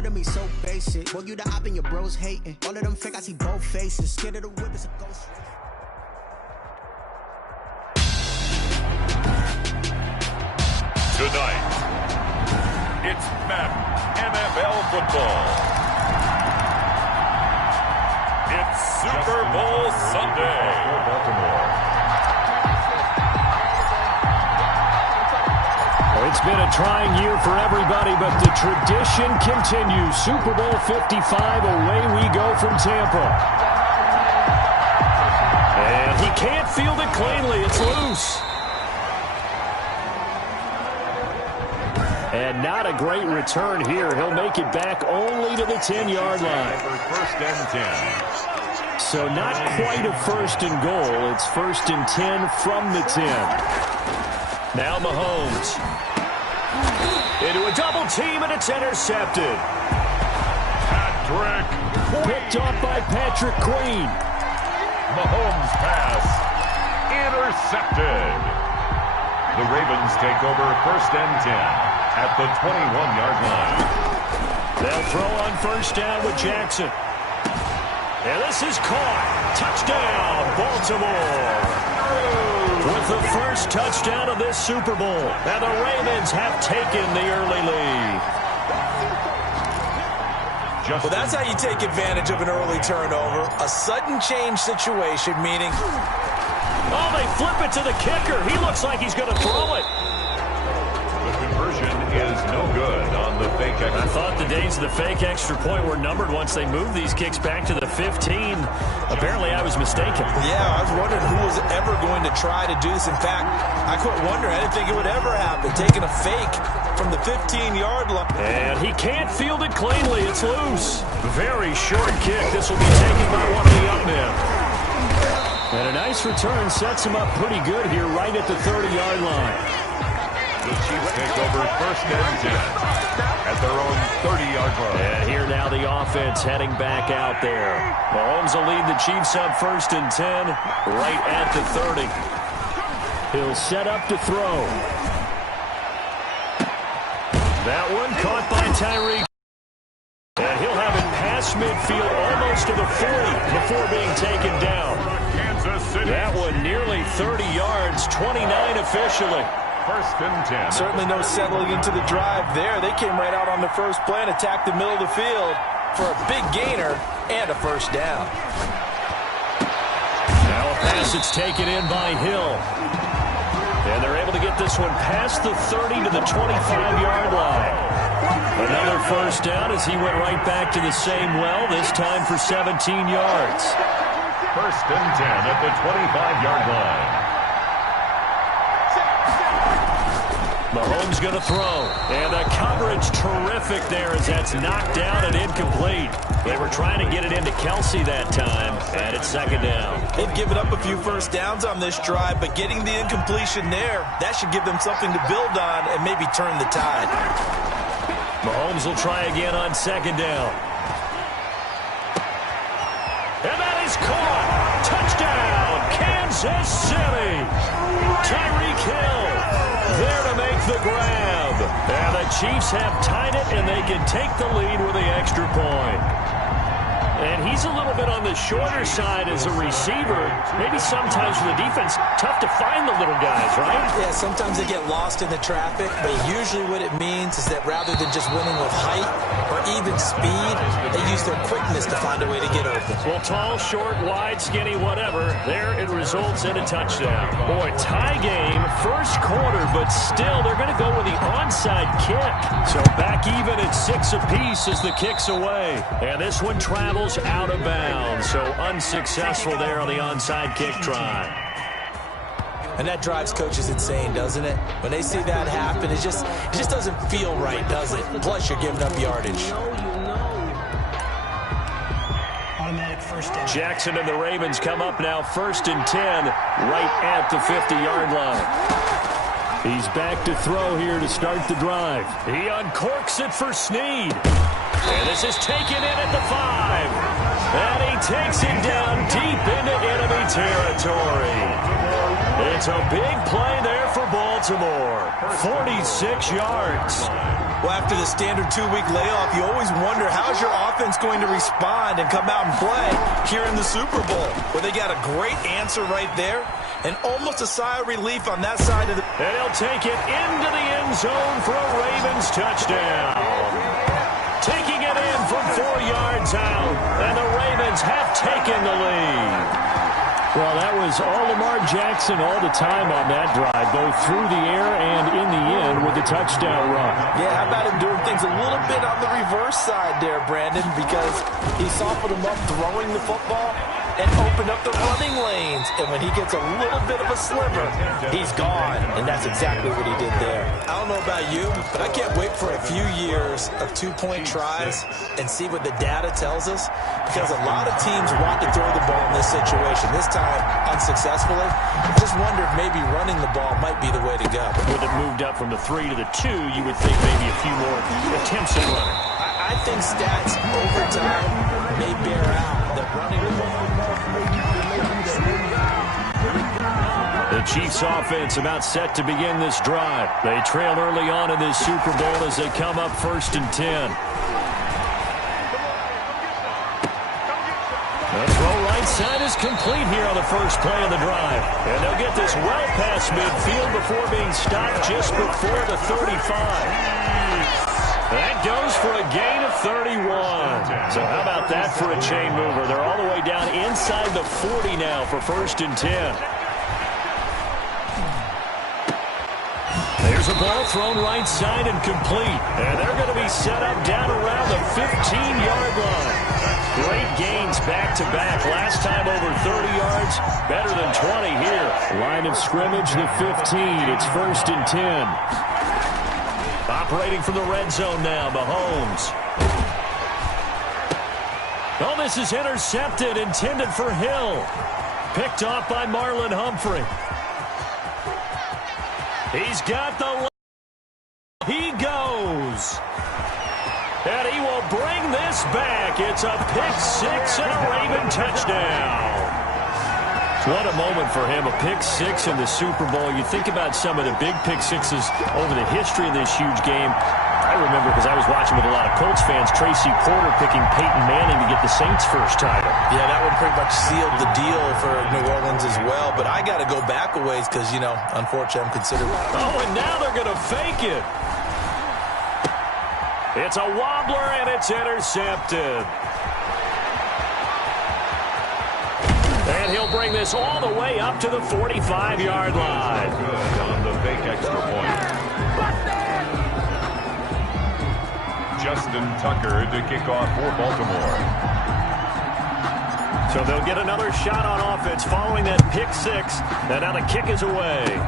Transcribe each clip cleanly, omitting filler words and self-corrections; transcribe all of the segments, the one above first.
with him, he's so basic. Boy, you the op and your bros hating. All of them fake, I see both faces. Scared of the whip, it's a ghost. Tonight, it's Madden NFL football. It's Super Bowl Sunday. It's been a trying year for everybody, but the tradition continues. Super Bowl 55, away we go from Tampa. And he can't field it cleanly. It's loose. And not a great return here. He'll make it back only to the 10-yard line. First and 10. So not quite a first and goal. It's first and 10 from the 10. Now Mahomes. Into a double team, and it's intercepted. Patrick Queen. Picked off by Patrick Queen. Mahomes pass intercepted. The Ravens take over first and 10 at the 21-yard line. They'll throw on first down with Jackson. And this is caught. Touchdown, Baltimore. With the first touchdown of this Super Bowl. And the Ravens have taken the early lead. Well, that's how you take advantage of an early turnover. A sudden change situation, meaning... Oh, they flip it to the kicker. He looks like he's going to throw it. The conversion is no good on the fake extra. I thought the days of the fake extra point were numbered once they moved these kicks back to the 15. Apparently, I was mistaken. Yeah, I was wondering who was ever going to try to do this. In fact, I quit wondering. I didn't think it would ever happen. Taking a fake from the 15-yard line. And he can't field it cleanly. It's loose. Very short kick. This will be taken by one of the young men. And a nice return sets him up pretty good here right at the 30-yard line. The Chiefs take over first and 10 at their own 30-yard line. And here now the offense heading back out there. Mahomes will lead the Chiefs up first and 10 right at the 30. He'll set up to throw. That one caught by Tyreek. And he'll have it past midfield almost to the 40 before being taken down. Kansas City. That one nearly 30 yards, 29 officially. First and 10. Certainly no settling into the drive there. They came right out on the first play and attacked the middle of the field for a big gainer and a first down. Now a pass that's taken in by Hill. And they're able to get this one past the 30 to the 25-yard line. Another first down as he went right back to the same well, this time for 17 yards. First and 10 at the 25-yard line. Mahomes going to throw. And the coverage terrific there as that's knocked down and incomplete. They were trying to get it into Kelsey that time, and it's second down. They've given up a few first downs on this drive, but getting the incompletion there, that should give them something to build on and maybe turn the tide. Mahomes will try again on second down. And that is caught. Touchdown, Kansas City. Tyreek Hill there to make the grab. And the Chiefs have tied it, and they can take the lead with the extra point. And he's a little bit on the shorter side as a receiver. Maybe sometimes for the defense, tough to find the little guys, right? Yeah, sometimes they get lost in the traffic, but usually what it means is that rather than just winning with height or even speed, they use their quickness to find a way to get open. Well, tall, short, wide, skinny, whatever, there it results in a touchdown. Boy, tie game, first quarter, but still they're going to go with the onside kick. So back even at 6 apiece as the kick's away. And this one travels out of bounds, so unsuccessful there on the onside kick try. And that drives coaches insane, doesn't it? When they see that happen, it just doesn't feel right, does it? Plus, you're giving up yardage. Jackson and the Ravens come up now first and 10 right at the 50-yard line. He's back to throw here to start the drive. He uncorks it for Snead. And this is taken in at the 5. And he takes it down deep into enemy territory. It's a big play there for Baltimore. 46 yards. Well, after the standard 2-week layoff, you always wonder how's your offense going to respond and come out and play here in the Super Bowl. Well, they got a great answer right there and almost a sigh of relief on that side of the... And he'll take it into the end zone for a Ravens touchdown. Taking it in from 4 yards out, and the Ravens have taken the lead. Well, that was all Lamar Jackson all the time on that drive, both through the air and in the end with a touchdown run. Yeah, how about him doing things a little bit on the reverse side there, Brandon, because he softened him up throwing the football and opened up the running lanes. And when he gets a little bit of a sliver, he's gone. And that's exactly what he did there. I don't know about you, but I can't wait for a few years of two-point tries and see what the data tells us, because a lot of teams want to throw the ball in this situation. This time, unsuccessfully. I just wonder if maybe running the ball might be the way to go. With it moved up from the 3 to the 2, you would think maybe a few more attempts at running. I think stats over time may bear out that running the ball. The Chiefs offense about set to begin this drive. They trail early on in this Super Bowl as they come up 1st and 10. The throw right side is complete here on the first play of the drive. And they'll get this well past midfield before being stopped just before the 35. That goes for a gain of 31. So how about that for a chain mover? They're all the way down inside the 40 now for 1st and 10. There's a ball thrown right side and complete. And they're going to be set up down around the 15-yard line. Great gains back-to-back. Last time over 30 yards, better than 20 here. Line of scrimmage, the 15. It's 1st and 10. Operating from the red zone now, Mahomes. Oh, this is intercepted, intended for Hill. Picked off by Marlon Humphrey. He's got the... He goes. And he will bring this back. It's a pick-6 and a Raven touchdown. What a moment for him, a pick-6 in the Super Bowl. You think about some of the big pick-6s over the history of this huge game. I remember, because I was watching with a lot of Colts fans, Tracy Porter picking Peyton Manning to get the Saints' first title. Yeah, that one pretty much sealed the deal for New Orleans as well. But I got to go back a ways because, you know, unfortunately I'm considered... Oh, and now they're going to fake it. It's a wobbler, and it's intercepted. And he'll bring this all the way up to the 45-yard line. Good on the fake extra point. Justin Tucker to kick off for Baltimore. So they'll get another shot on offense following that pick-6. And now the kick is away.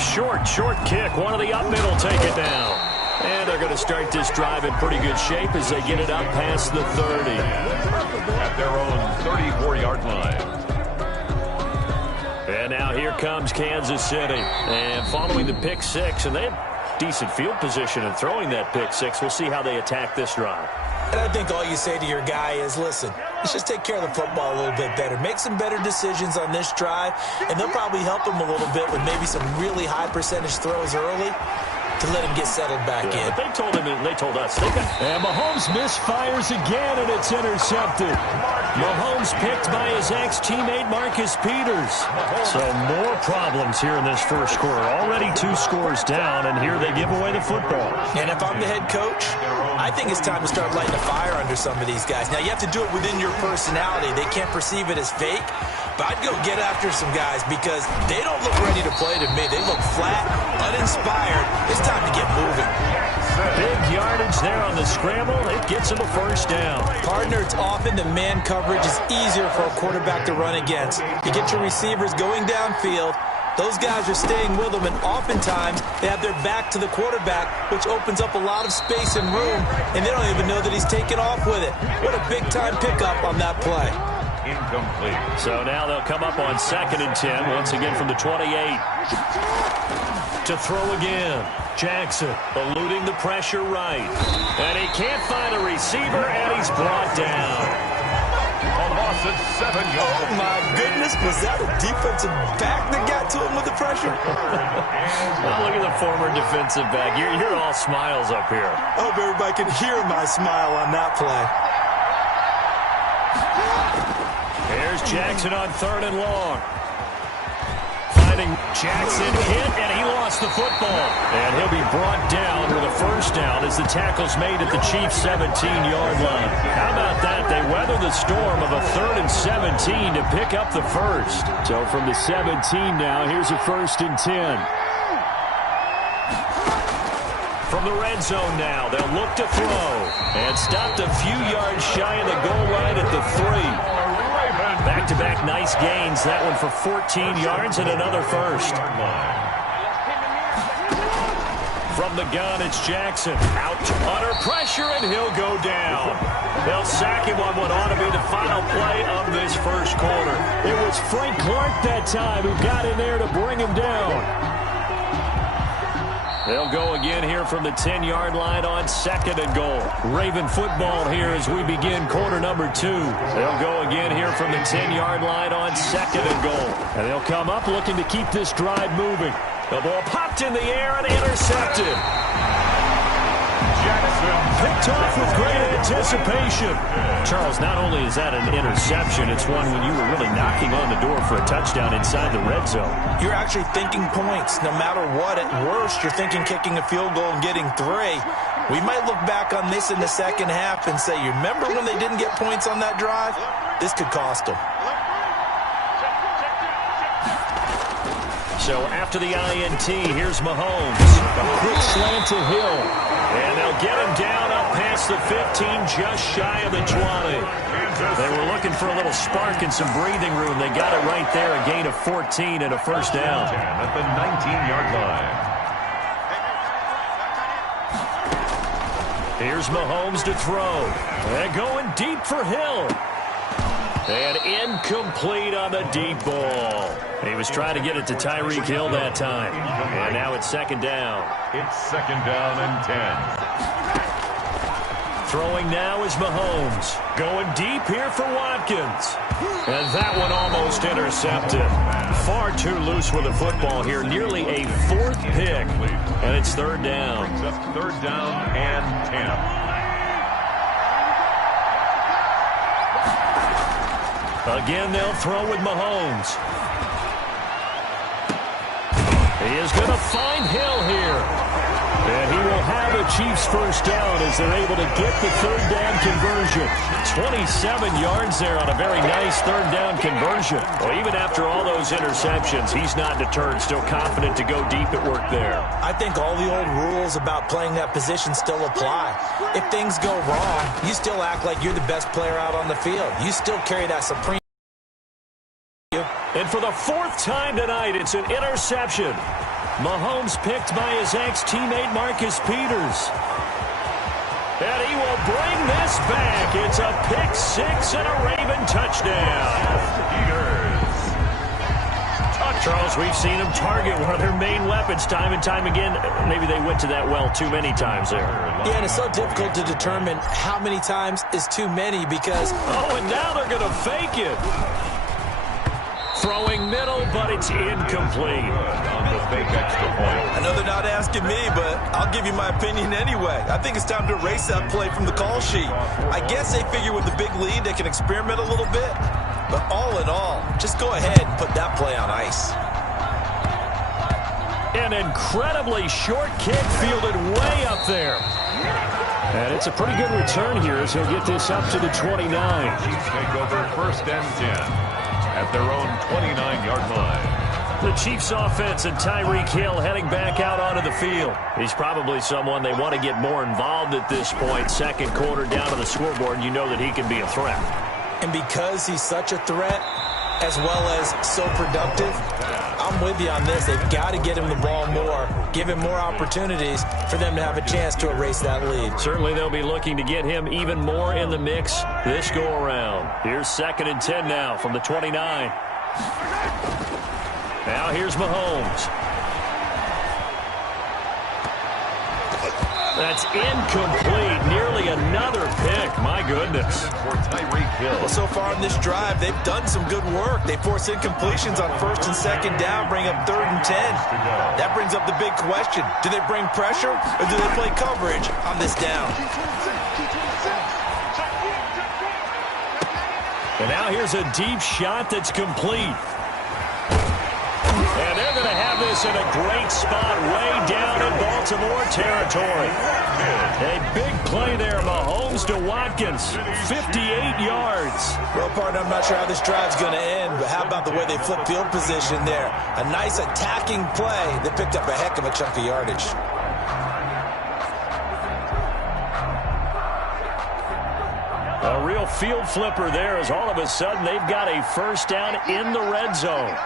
Short kick. One of the up middle take it down. And they're going to start this drive in pretty good shape as they get it up past the 30. At their own 34-yard line. And now here comes Kansas City. And following the pick-6, and they have decent field position in throwing that pick-6. We'll see how they attack this drive. And I think all you say to your guy is, listen, let's just take care of the football a little bit better. Make some better decisions on this drive, and they'll probably help him a little bit with maybe some really high percentage throws early to let him get settled back in. But they told him, and they told us. And Mahomes misfires again, and it's intercepted. Mahomes picked by his ex-teammate Marcus Peters. So more problems here in this first quarter. Already 2 scores down, and here they give away the football. And if I'm the head coach, I think it's time to start lighting a fire under some of these guys. Now, you have to do it within your personality. They can't perceive it as fake. But I'd go get after some guys because they don't look ready to play to me. They look flat, uninspired. It's time to get moving. Big yardage there on the scramble. It gets him a first down. Partner, it's often the man coverage is easier for a quarterback to run against. You get your receivers going downfield. Those guys are staying with them, and oftentimes they have their back to the quarterback, which opens up a lot of space and room, and they don't even know that he's taking off with it. What a big-time pickup on that play. Incomplete. So now they'll come up on 2nd and 10, once again from the 28. To throw again. Jackson eluding the pressure right. And he can't find a receiver, and he's brought down. A loss of 7 yards. Oh, my goodness Was that a defensive back that got to him with the pressure? Look at the former defensive back. You're all smiles up here. I hope everybody can hear my smile on that play. Here's Jackson on 3rd and long. Finding Jackson hit, and he lost the football. And he'll be brought down with a first down as the tackle's made at the Chiefs' 17-yard line. How about that? They weather the storm of a 3rd and 17 to pick up the first. So from the 17 now, here's a 1st and 10. From the red zone now, they'll look to throw. And stopped a few yards shy of the goal line at the 3. Back-to-back nice gains. That one for 14 yards and another first. From the gun, it's Jackson. Out under pressure, and he'll go down. They'll sack him on what ought to be the final play of this first quarter. It was Frank Clark that time who got in there to bring him down. They'll go again here from the 10-yard line on 2nd and goal. Raven football here as we begin quarter number 2. They'll go again here from the 10-yard line on 2nd and goal. And they'll come up looking to keep this drive moving. The ball popped in the air and intercepted. Picked off with great anticipation. Charles, not only is that an interception, it's one when you were really knocking on the door for a touchdown inside the red zone. You're actually thinking points. No matter what, at worst, you're thinking kicking a field goal and getting 3. We might look back on this in the second half and say, you remember when they didn't get points on that drive? This could cost them. So after the INT, here's Mahomes. A quick slant to Hill. And they'll get him down up past the 15, just shy of the 20. They were looking for a little spark and some breathing room. They got it right there, a gain of 14 and a first down. At the 19-yard line. Here's Mahomes to throw. And going deep for Hill. And incomplete on the deep ball. He was trying to get it to Tyreek Hill that time. And now it's 2nd down. It's 2nd down and 10. Throwing now is Mahomes. Going deep here for Watkins. And that one almost intercepted. Far too loose with the football here. Nearly a 4th pick. And it's 3rd down. 3rd down and 10. Again, they'll throw with Mahomes. He is going to find Hill here. And he will have a Chiefs first down as they're able to get the 3rd down conversion. 27 yards there on a very nice 3rd down conversion. Well, even after all those interceptions, he's not deterred, still confident to go deep at work there. I think all the old rules about playing that position still apply. If things go wrong, you still act like you're the best player out on the field. You still carry that supreme. And for the 4th time tonight, it's an interception. Mahomes picked by his ex-teammate Marcus Peters. And he will bring this back. It's a pick 6 and a Raven touchdown. Charles, we've seen them target one of their main weapons time and time again. Maybe they went to that well too many times there. Yeah, and it's so difficult to determine how many times is too many because... Oh, and now they're going to fake it. Throwing middle, but it's incomplete. The fake extra point. I know they're not asking me, but I'll give you my opinion anyway. I think it's time to erase that play from the call sheet. I guess they figure with the big lead they can experiment a little bit. But all in all, just go ahead and put that play on ice. An incredibly short kick fielded way up there. And it's a pretty good return here as he'll get this up to the 29. Chiefs take over 1st and 10. At their own 29-yard line. The Chiefs offense and Tyreek Hill heading back out onto the field. He's probably someone they want to get more involved at this point. 2nd quarter down to the scoreboard, you know that he can be a threat. And because he's such a threat, as well as so productive, I'm with you on this. They've got to get him the ball more, give him more opportunities for them to have a chance to erase that lead. Certainly they'll be looking to get him even more in the mix this go-around. Here's 2nd and 10 now from the 29. Now here's Mahomes. That's incomplete. Nearly another pick. My goodness. Well, so far in this drive, they've done some good work. They force incompletions on 1st and 2nd down, bring up 3rd and 10. That brings up the big question. Do they bring pressure or do they play coverage on this down? And now here's a deep shot that's complete. And they're going to have this in a great spot way down in Baltimore territory. A big play there, Mahomes to Watkins, 58 yards. Well, partner, I'm not sure how this drive's going to end, but how about the way they flip field position there? A nice attacking play that picked up a heck of a chunk of yardage. A real field flipper there as all of a sudden they've got a first down in the red zone.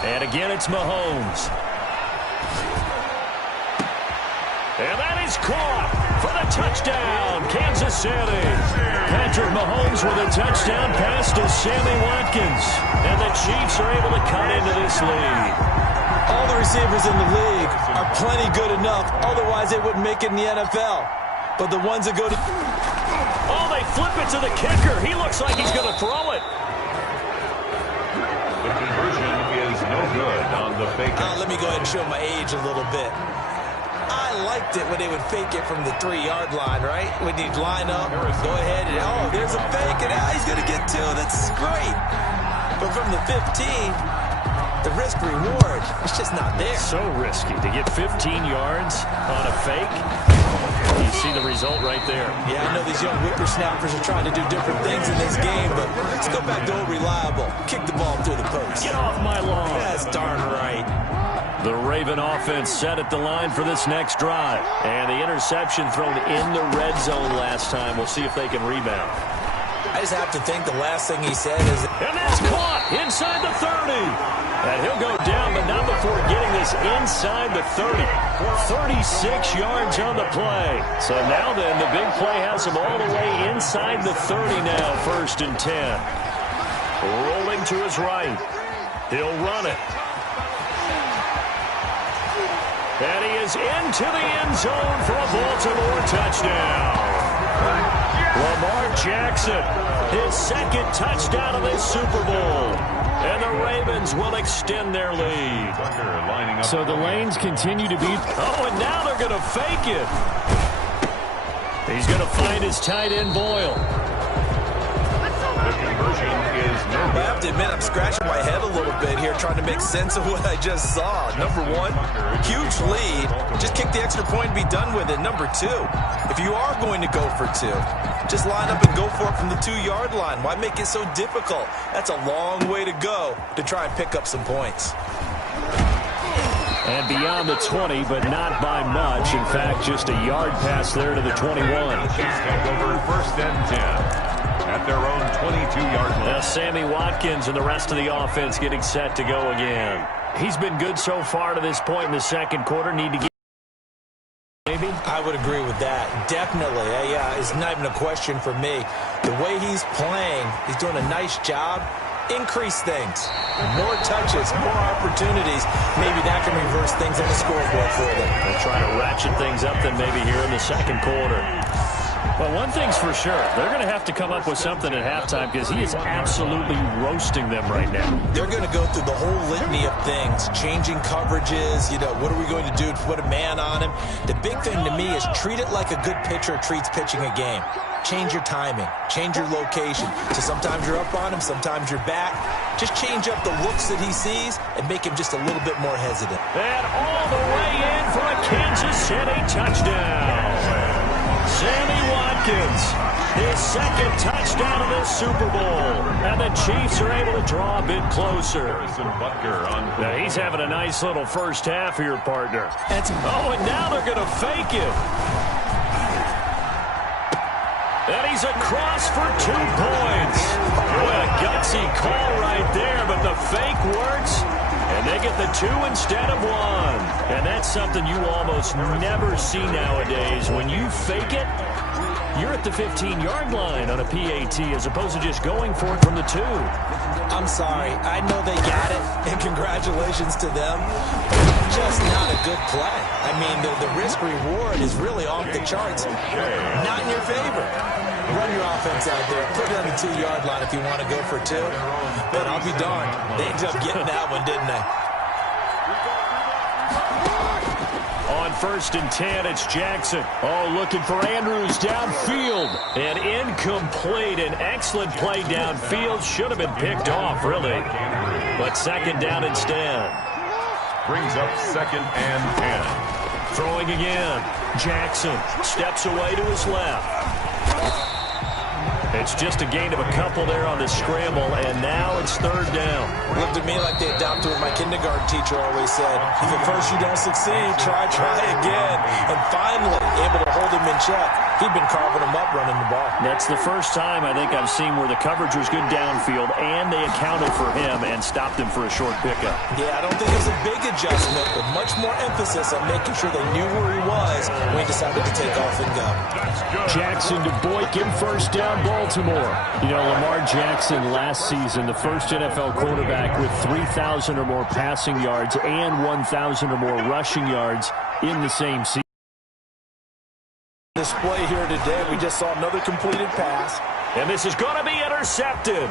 And again, it's Mahomes. And that is caught for the touchdown, Kansas City. Patrick Mahomes with a touchdown pass to Sammy Watkins. And the Chiefs are able to cut into this lead. All the receivers in the league are plenty good enough. Otherwise, they wouldn't make it in the NFL. But the ones that go to... Oh, they flip it to the kicker. He looks like he's going to throw it. The conversion is no good on the fake. Let me go ahead and show my age a little bit. I liked it when they would fake it from the 3-yard line, right? When you'd line up, go ahead, and oh, there's a fake, and he's going to get 2. That's great. But from the 15, the risk-reward, it's just not there. So risky to get 15 yards on a fake. You see the result right there. Yeah, I know these young whippersnappers are trying to do different things in this game, but let's go back to old reliable. Kick the ball through the post. Get off my lawn. That's darn right. The Raven offense set at the line for this next drive. And the interception thrown in the red zone last time. We'll see if they can rebound. I just have to think the last thing he said is... And that's caught inside the 30. And he'll go down, but not before getting this inside the 30. 36 yards on the play. So now then, the big play has him all the way inside the 30 now, 1st and 10. Rolling to his right. He'll run it. And he is into the end zone for a Baltimore touchdown. Lamar Jackson, his 2nd touchdown of this Super Bowl. And the Ravens will extend their lead. So the lanes continue to be... Oh, and now they're going to fake it. He's going to find his tight end, Boyle. The conversion is no I good. have to admit, I'm scratching my head a little bit here trying to make sense of what I just saw. Number 1, huge lead. Just kick the extra point and be done with it. Number 2, if you are going to go for 2, just line up and go for it from the 2-yard line. Why make it so difficult? That's a long way to go to try and pick up some points. And beyond the 20, but not by much. In fact, just a yard pass there to the 21. Chiefs take over 1st and 10 at their own 22-yard line. Now Sammy Watkins and the rest of the offense getting set to go again. He's been good so far to this point in the 2nd quarter. Need to get... Maybe? I would agree with that. Definitely. Yeah, it's not even a question for me. The way he's playing, he's doing a nice job. Increase things. More touches, more opportunities. Maybe that can reverse things on the scoreboard for them. They'll try to ratchet things up then maybe here in the 2nd quarter. Well, one thing's for sure. They're going to have to come up with something at halftime because he is absolutely roasting them right now. They're going to go through the whole litany of things, changing coverages, what are we going to do to put a man on him? The big thing to me is treat it like a good pitcher treats pitching a game. Change your timing, change your location. So sometimes you're up on him, sometimes you're back. Just change up the looks that he sees and make him just a little bit more hesitant. And all the way in for a Kansas City touchdown. Sammy Watkins, his 2nd touchdown of this Super Bowl. And the Chiefs are able to draw a bit closer. Now he's having a nice little first half here, partner. Oh, and now they're going to fake it. And he's across for 2 points. Boy, a gutsy call right there, but the fake works. And they get the 2 instead of 1. And that's something you almost never see nowadays. When you fake it, you're at the 15-yard line on a PAT as opposed to just going for it from the 2. I'm sorry. I know they got it, and congratulations to them. Just not a good play. I mean, the risk-reward is really off the charts. Not in your favor. Run your offense out there. Put it on the 2-yard line if you want to go for 2. But I'll be darned. They ended up getting that one, didn't they? On 1st and 10, it's Jackson. Oh, looking for Andrews downfield. And incomplete. An excellent play downfield. Should have been picked off, really. But 2nd down instead. Brings up 2nd and 10. Throwing again. Jackson steps away to his left. It's just a gain of a couple there on the scramble, and now it's 3rd down. Looked to me like they adopted what my kindergarten teacher always said. If at first you don't succeed, try again. And finally, able to hold him in check. He'd been carving him up running the ball. That's the first time I think I've seen where the coverage was good downfield, and they accounted for him and stopped him for a short pickup. Yeah, I don't think it was a big adjustment, but much more emphasis on making sure they knew where he was when he decided to take off and go. Jackson to Boykin, 1st down, Baltimore. You know, Lamar Jackson last season, the first NFL quarterback with 3,000 or more passing yards and 1,000 or more rushing yards in the same season. Display here today. We just saw another completed pass. And this is going to be intercepted.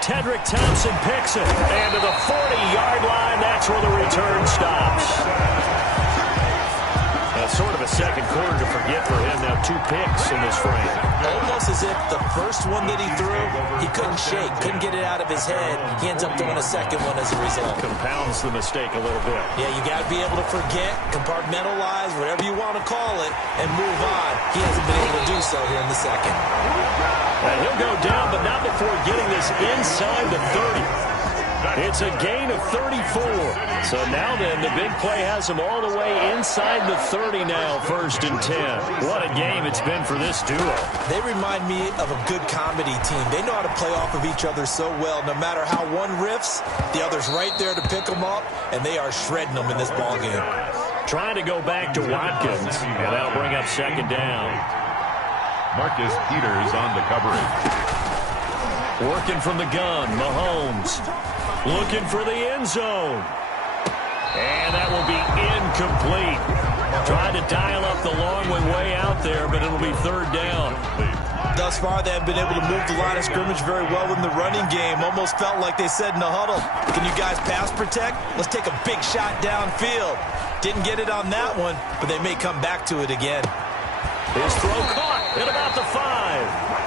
Tedrick Thompson picks it. And to the 40-yard line, that's where the return stops. Sort of a second quarter to forget for him. Now 2 picks in this frame. Almost as if the first one that he threw, he couldn't shake, couldn't get it out of his head. He ends up throwing a second one as a result. Compounds the mistake a little bit. Yeah, you got to be able to forget, compartmentalize, whatever you want to call it, and move on. He hasn't been able to do so here in the second. And he'll go down, but not before getting this inside the 30. It's a gain of 34. So now then, the big play has him all the way inside the 30 now, 1st and 10. What a game it's been for this duo. They remind me of a good comedy team. They know how to play off of each other so well. No matter how one riffs, the other's right there to pick them up, and they are shredding them in this ball game. Trying to go back to Watkins, and that'll bring up 2nd down. Marcus Peters on the coverage. Working from the gun, Mahomes. Looking for the end zone. And that will be incomplete. Trying to dial up the long way out there, but it'll be 3rd down. Thus far, they have been able to move the line of scrimmage very well in the running game. Almost felt like they said in the huddle, can you guys pass protect? Let's take a big shot downfield. Didn't get it on that one, but they may come back to it again. His throw caught at about the 5.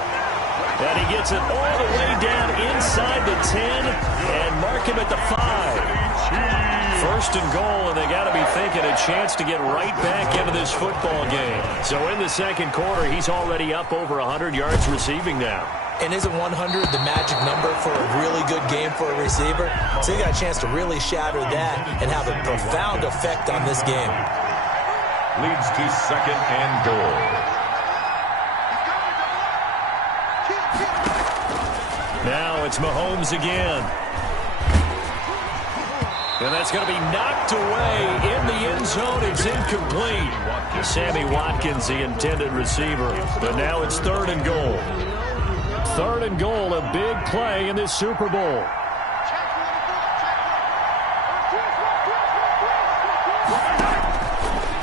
And he gets it all the way down inside the 10 and mark him at the 5. 1st and goal, and they got to be thinking a chance to get right back into this football game. So in the 2nd quarter, he's already up over 100 yards receiving now. And isn't 100 the magic number for a really good game for a receiver? So you got a chance to really shatter that and have a profound effect on this game. Leads to 2nd and goal. Now it's Mahomes again. And that's going to be knocked away in the end zone. It's incomplete. Sammy Watkins, the intended receiver. But now it's 3rd and goal. 3rd and goal, a big play in this Super Bowl.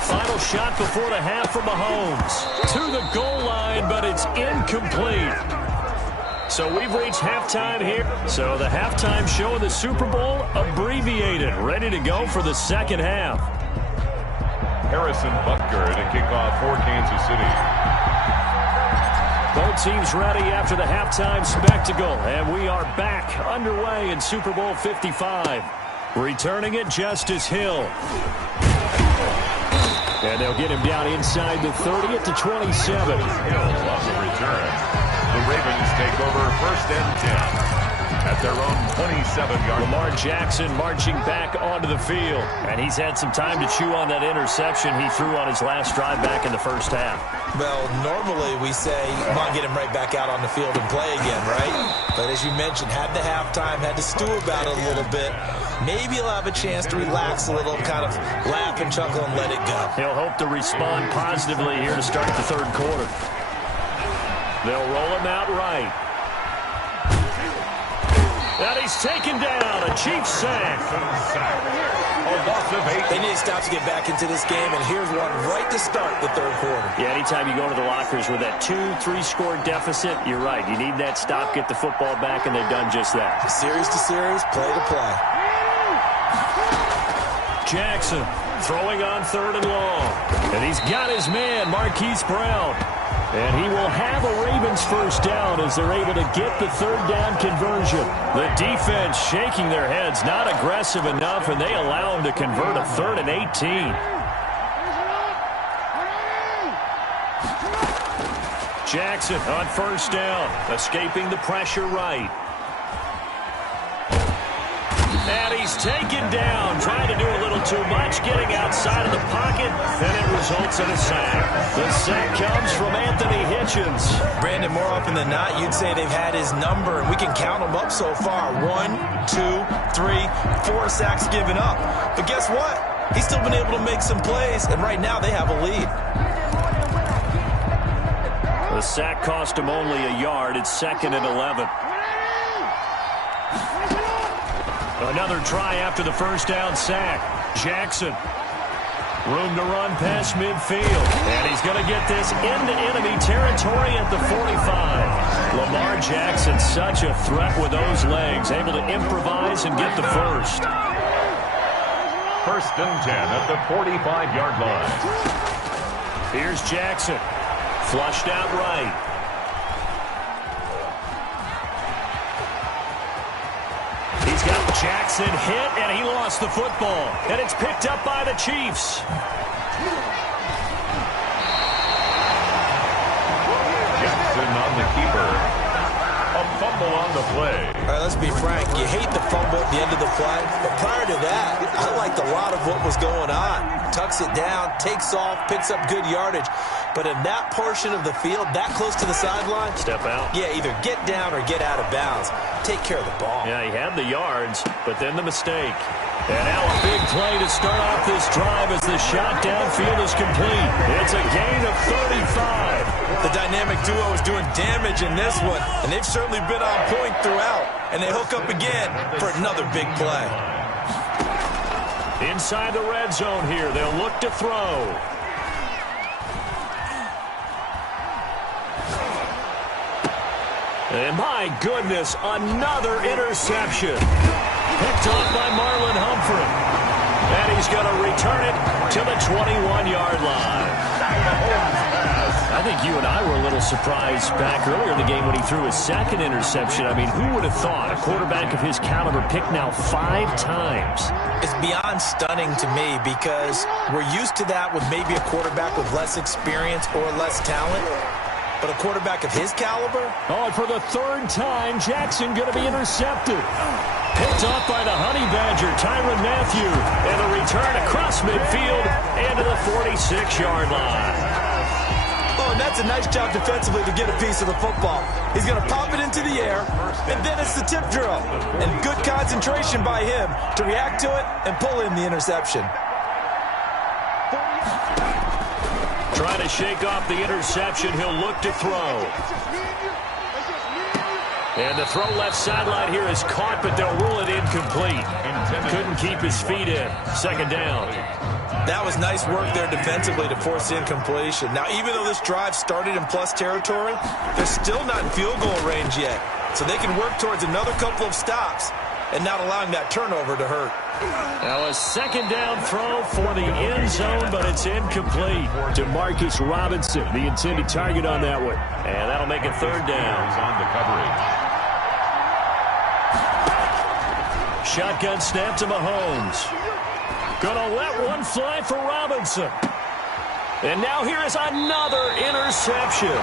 Final shot before the half from Mahomes. To the goal line, but it's incomplete. So we've reached halftime here. So the halftime show of the Super Bowl abbreviated. Ready to go for the 2nd half. Harrison Butker to kick off for Kansas City. Both teams ready after the halftime spectacle. And we are back underway in Super Bowl 55. Returning it, Justice Hill. And they'll get him down inside the 30 at the 27. Hill off the return. The Ravens take over 1st and 10 at their own 27-yard line. Lamar Jackson marching back onto the field. And he's had some time to chew on that interception he threw on his last drive back in the 1st half. Well, normally we say, come on, get him right back out on the field and play again, right? But as you mentioned, had the halftime, had to stew about it a little bit. Maybe he'll have a chance to relax a little, kind of laugh and chuckle and let it go. He'll hope to respond positively here to start the 3rd quarter. They'll roll him out right. And He's taken down. A Chiefs sack. They need to stop to get back into this game, and here's one right to start the third quarter. Yeah, anytime you go to the lockers with that 2-3 score deficit, you're right. You need that stop, get the football back, and they've done just that. Series to series, play to play. Jackson throwing on 3rd and long. And he's got his man, Marquise Brown. And he will have a Ravens first down as they're able to get the 3rd down conversion. The defense shaking their heads, not aggressive enough, and they allow him to convert a 3rd and 18. Jackson on first down, escaping the pressure right. And he's taken down, trying to do a little too much, getting outside of the pocket, and it results in a sack. The sack comes from Anthony Hitchens. Brandon, more often than not, you'd say they've had his number, and we can count them up so far. 1, 2, 3, 4 sacks given up. But guess what? He's still been able to make some plays, and right now they have a lead. The sack cost him only a yard. It's 2nd and 11. Another try after the first down sack. Jackson. Room to run past midfield. And he's going to get this into enemy territory at the 45. Lamar Jackson, such a threat with those legs. Able to improvise and get the first. 1st and 10 at the 45-yard line. Here's Jackson. Flushed out right. He's got Jackson hit, and he lost the football. And it's picked up by the Chiefs. Jackson on the keeper. A fumble on the play. All right, let's be frank. You hate the fumble at the end of the play, but prior to that, I liked a lot of what was going on. Tucks it down, takes off, picks up good yardage. But in that portion of the field, that close to the sideline, step out. Yeah, either get down or get out of bounds. Take care of the ball. Yeah, he had the yards, but then the mistake. And now a big play to start off this drive as the shot downfield is complete. It's a gain of 35. The dynamic duo is doing damage in this one, and they've certainly been on point throughout. And they hook up again for another big play. Inside the red zone here, they'll look to throw. And my goodness, another interception. Picked off by Marlon Humphrey. And he's going to return it to the 21-yard line. I think you and I were a little surprised back earlier in the game when he threw his 2nd interception. I mean, who would have thought a quarterback of his caliber picked now 5 times? It's beyond stunning to me because we're used to that with maybe a quarterback with less experience or less talent. But a quarterback of his caliber? Oh, and for the 3rd time, Jackson going to be intercepted. Picked off by the Honey Badger, Tyrann Mathieu. And a return across midfield and to the 46-yard line. Oh, and that's a nice job defensively to get a piece of the football. He's going to pop it into the air, and then it's the tip drill. And good concentration by him to react to it and pull in the interception. Trying to shake off the interception. He'll look to throw. And the throw left sideline here is caught, but they'll rule it incomplete. Couldn't keep his feet in. 2nd down. That was nice work there defensively to force incompletion. Now, even though this drive started in plus territory, they're still not in field goal range yet. So they can work towards another couple of stops and not allowing that turnover to hurt. Now a 2nd down throw for the end zone, but it's incomplete to Marcus Robinson, the intended target on that one. And that'll make it 3rd down. On the coverage. Shotgun snap to Mahomes. Gonna let one fly for Robinson. And now here is another interception.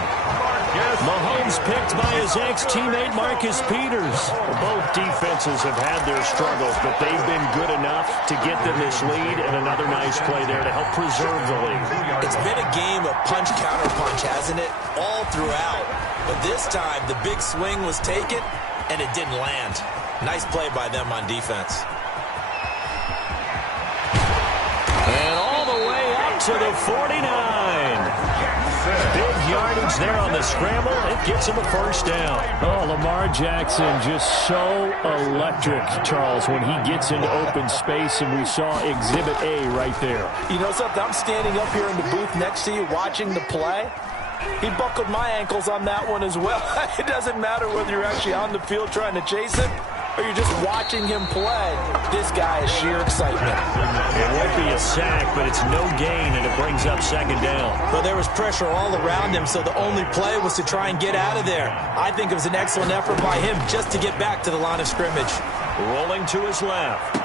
Mahomes picked by his ex-teammate Marcus Peters. Both defenses have had their struggles, but they've been good enough to get them this lead, and another nice play there to help preserve the lead. It's been a game of punch-counter-punch, hasn't it? All throughout. But this time, the big swing was taken, and it didn't land. Nice play by them on defense. And all the way up to the 49. Big yardage there on the scramble. It gets him a first down. Oh, Lamar Jackson just so electric, Charles, when he gets into open space, and we saw Exhibit A right there. You know something? I'm standing up here in the booth next to you watching the play. He buckled my ankles on that one as well. It doesn't matter whether you're actually on the field trying to chase him or you're just watching him play. This guy is sheer excitement. It won't be a sack, but it's no gain, and it brings up second down. Well, there was pressure all around him, so the only play was to try and get out of there. I think it was an excellent effort by him just to get back to the line of scrimmage. Rolling to his left.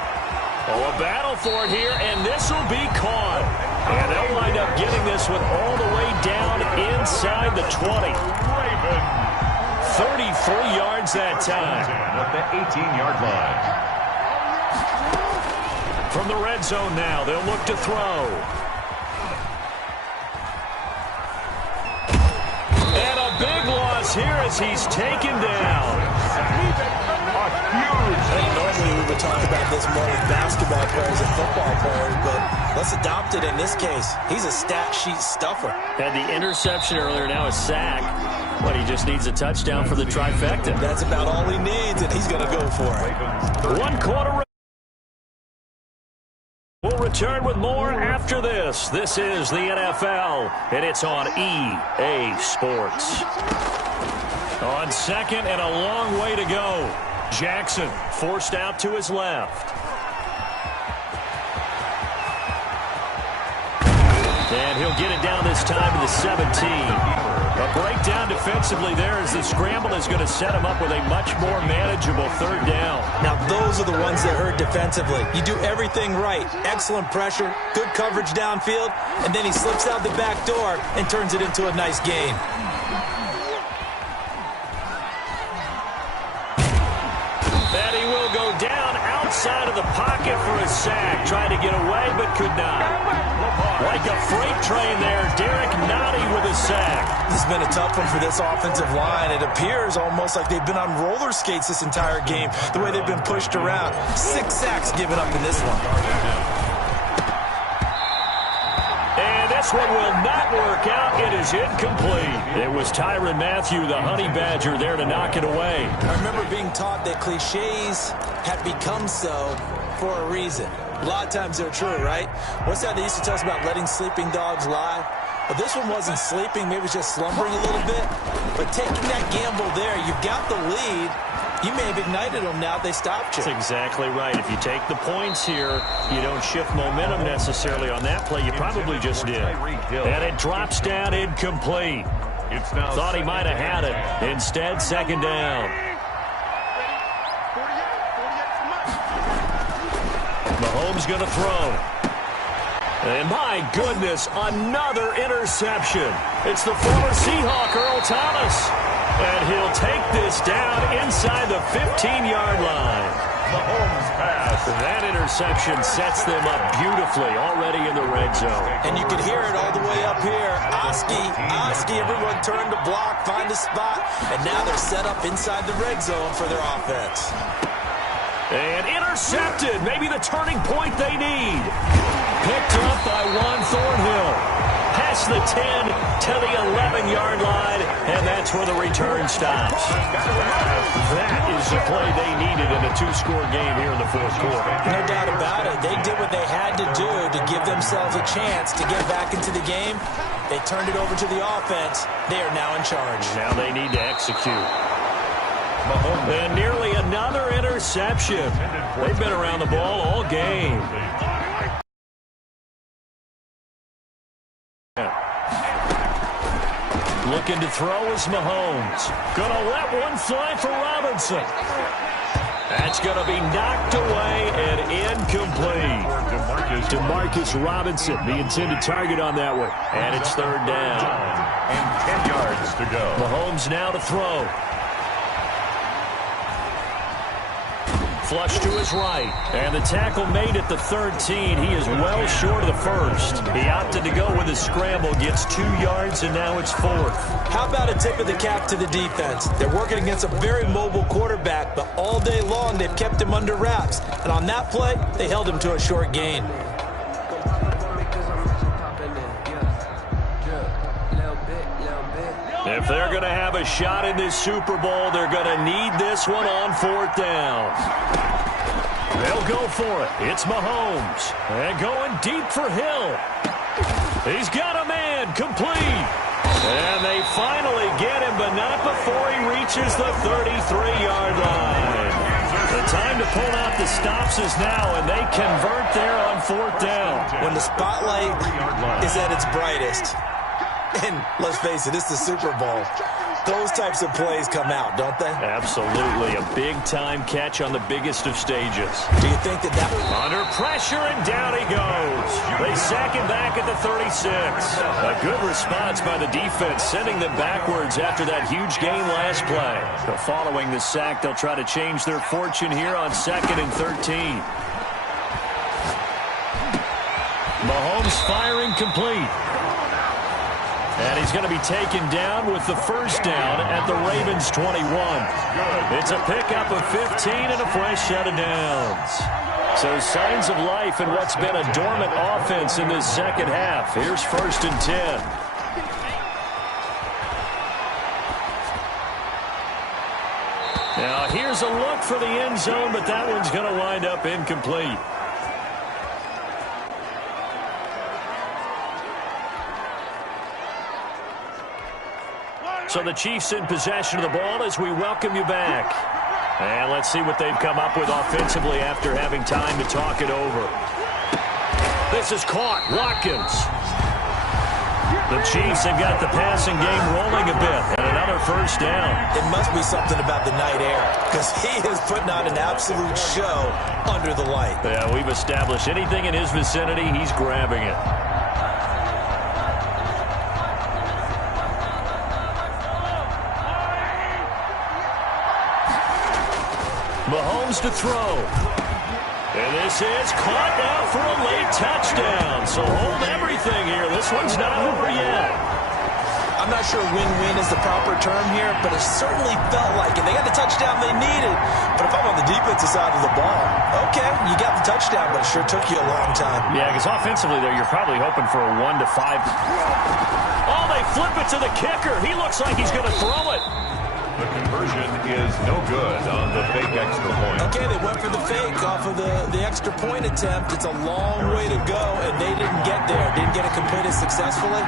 Oh, a battle for it here, and this will be caught. And they'll wind up getting this one all the way down inside the 20. 33 yards that time. At the 18-yard line. From the red zone now, they'll look to throw. And a big loss here as he's taken down. Normally we would talk about this more with basketball players and football players, but let's adopt it in this case. He's a stat sheet stuffer. Had the interception earlier, now a sack. But he just needs a touchdown for the trifecta. That's about all he needs, and he's going to go for it. 1 quarter. We'll return with more after this. This is the NFL, and it's on EA Sports. On second and a long way to go. Jackson forced out to his left. And he'll get it down this time to the 17. A breakdown defensively there as the scramble is going to set him up with a much more manageable third down. Now, those are the ones that hurt defensively. You do everything right. Excellent pressure, good coverage downfield, and then he slips out the back door and turns it into a nice gain. And he will go down outside of the pocket for a sack. Trying to get away, but could not. Like a freight train there, Derek Nottie with a sack. This has been a tough one for this offensive line. It appears almost like they've been on roller skates this entire game, the way they've been pushed around. 6 sacks given up in this one. And this one will not work out. It is incomplete. It was Tyrann Mathieu, the honey badger, there to knock it away. I remember being taught that cliches have become so for a reason. A lot of times they're true, right? What's that they used to tell us about letting sleeping dogs lie? But this one wasn't sleeping. Maybe it was just slumbering a little bit. But taking that gamble there, you've got the lead. You may have ignited them now. They stopped you. That's exactly right. If you take the points here, you don't shift momentum necessarily on that play. You probably just did. And it drops down incomplete. Thought he might have had it. Instead, second down. Mahomes going to throw. And my goodness, another interception. It's the former Seahawk, Earl Thomas. And he'll take this down inside the 15-yard line. Mahomes pass. That interception sets them up beautifully already in the red zone. And you can hear it all the way up here. Oski, everyone turned to block, find a spot. And now they're set up inside the red zone for their offense. And intercepted. Maybe the turning point they need. Picked up by Juan Thornhill. Past the 10 to the 11-yard line. And that's where the return stops. That is the play they needed in a 2-score game here in the fourth quarter. No doubt about it. They did what they had to do to give themselves a chance to get back into the game. They turned it over to the offense. They are now in charge. Now they need to execute. And nearly another interception. They've been around the ball all game. Looking to throw is Mahomes. Gonna let one fly for Robinson. That's gonna be knocked away and incomplete. DeMarcus Robinson, the intended target on that one. And it's third down. And 10 yards to go. Mahomes now to throw. Flush to his right. And the tackle made at the 13. He is well short of the first. He opted to go with his scramble. Gets 2 yards, and now it's fourth. How about a tip of the cap to the defense? They're working against a very mobile quarterback, but all day long they've kept him under wraps. And on that play, they held him to a short gain. they're going to have a shot in this Super Bowl, they're going to need this one on 4th down. They'll go for it. It's Mahomes. And going deep for Hill. He's got a man. Complete. And they finally get him, but not before he reaches the 33-yard line. The time to pull out the stops is now, and they convert there on 4th down. When the spotlight is at its brightest, and let's face it, it's the Super Bowl, those types of plays come out, don't they? Absolutely. A big-time catch on the biggest of stages. Do you think that Under pressure, and down he goes. They sack him back at the 36. A good response by the defense, sending them backwards after that huge gain last play. So following the sack, they'll try to change their fortune here on 2nd and 13. Mahomes firing complete. And he's going to be taken down with the first down at the Ravens' 21. It's a pickup of 15 and a fresh set of downs. So signs of life in what's been a dormant offense in this second half. Here's 1st and 10. Now here's a look for the end zone, but that one's going to wind up incomplete. So the Chiefs in possession of the ball as we welcome you back. And let's see what they've come up with offensively after having time to talk it over. This is caught. Watkins. The Chiefs have got the passing game rolling a bit. And another first down. it must be something about the night air, because he is putting on an absolute show under the light. Yeah, we've established anything in his vicinity, he's grabbing it. Mahomes to throw. And this is caught now for a late touchdown. So hold everything here. This one's not over yet. I'm not sure win-win is the proper term here, but it certainly felt like it. They got the touchdown they needed. But if I'm on the defensive side of the ball, okay, you got the touchdown, but it sure took you a long time. Yeah, because offensively there, you're probably hoping for a 1-5. Oh, they flip it to the kicker. He looks like he's going to throw it. The conversion is no good on the fake extra point. Okay, they went for the fake off of the extra point attempt. It's a long way to go, and they didn't get there. Didn't get it completed successfully.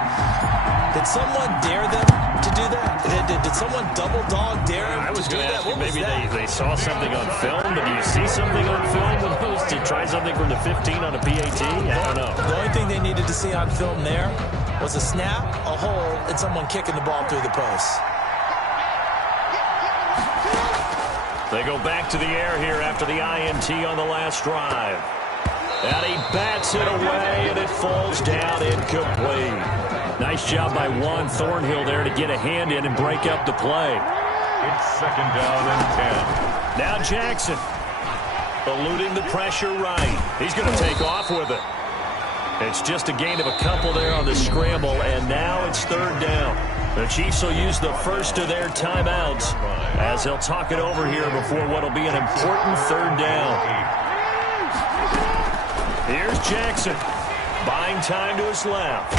Did someone dare them to do that? Did someone double dog dare them to do that? Maybe they saw something on film, but do you see something on film with those to try something from the 15 on a PAT? I don't know. The only thing they needed to see on film there was a snap, a hold, and someone kicking the ball through the post. They go back to the air here after the INT on the last drive. And he bats it away, and it falls down incomplete. Nice job by Juan Thornhill there to get a hand in and break up the play. It's 2nd down and 10. Now Jackson eluding the pressure right. He's going to take off with it. It's just a gain of a couple there on the scramble, and now it's 3rd down. The Chiefs will use the first of their timeouts as they'll talk it over here before what will be an important 3rd down. Here's Jackson, buying time to his left.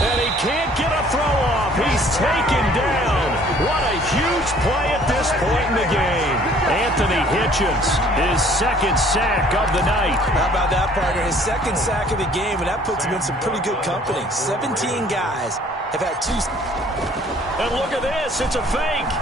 And he can't get a throw off. He's taken down. What a huge play at this point in the game. Anthony Hitchens, his 2nd sack of the night. How about that, partner? His 2nd sack of the game, and that puts him in some pretty good company. 17 guys have had 2. And look at this. It's a fake.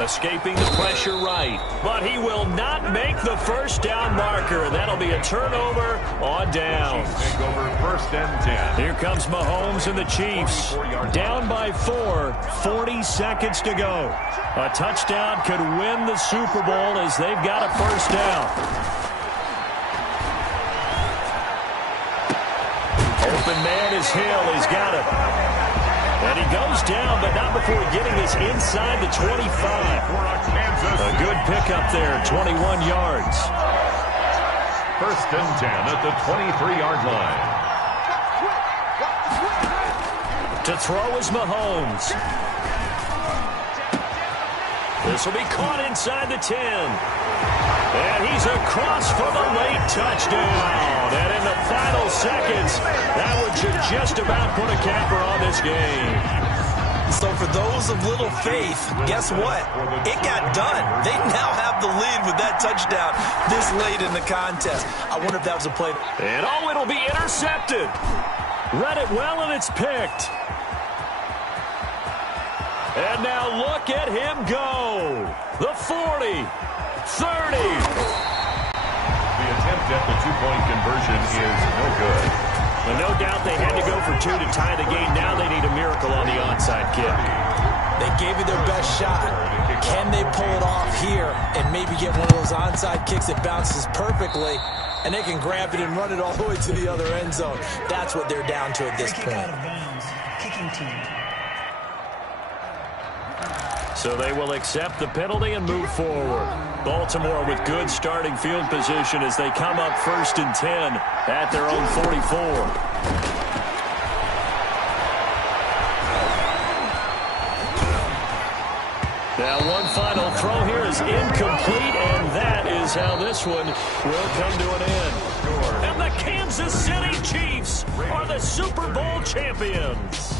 Escaping the pressure right. But he will not make the first down marker. That'll be a turnover on downs. Take over 1st and 10. Here comes Mahomes and the Chiefs. Down by 4, 40 seconds to go. A touchdown could win the Super Bowl as they've got a first down. Open man is Hill. He's got it. And he goes down, but not before getting this inside the 25. A good pickup there, 21 yards. 1st and 10 at the 23-yard line. To throw is Mahomes. This will be caught inside the 10. And he's across for the late touchdown. And in the final seconds, that would just about put a capper on this game. So for those of little faith, guess what? It got done. They now have the lead with that touchdown this late in the contest. I wonder if that was a play. And oh, it'll be intercepted. Read it well, and it's picked. And now look at him go. The 40, 30. The attempt at the two-point conversion is no good. Well, no doubt they had to go for two to tie the game. Now they need a miracle on the onside kick. They gave you their best shot. Can they pull it off here and maybe get one of those onside kicks that bounces perfectly, and they can grab it and run it all the way to the other end zone? That's what they're down to at this point. Kicking team. So they will accept the penalty and move forward. Baltimore with good starting field position as they come up 1st and 10 at their own 44. Now one final throw here is incomplete, and that is how this one will come to an end. And the Kansas City Chiefs are the Super Bowl champions.